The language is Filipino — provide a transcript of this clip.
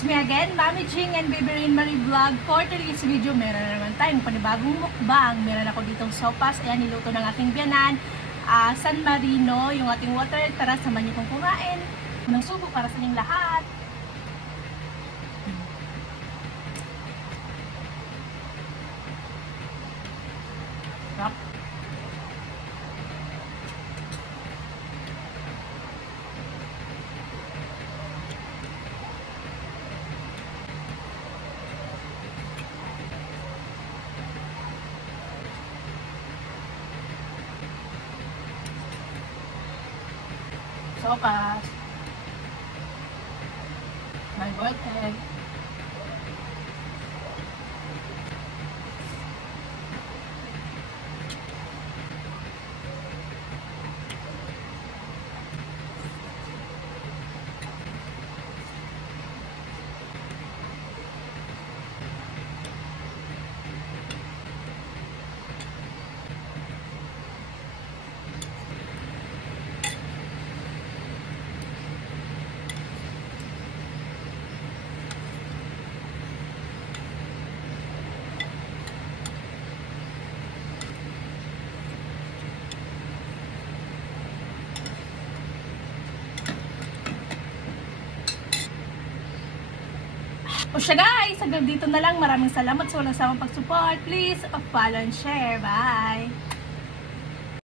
It's me again, Mami Ching and Baby Rain Marie Vlog. For today's video, meron na naman tayong panibagong mukbang. Meron ako ditong sopas. Ayan, niluto ng aking biyanan. San Marino, yung ating water. Tara, samahan niyo kong kumain. Unang subo para sa inyong lahat. Sarap. Sopas, may boiled egg, o siya guys, hanggang dito na lang. Maraming salamat sa walang sawang pag-support. Please, follow and share. Bye!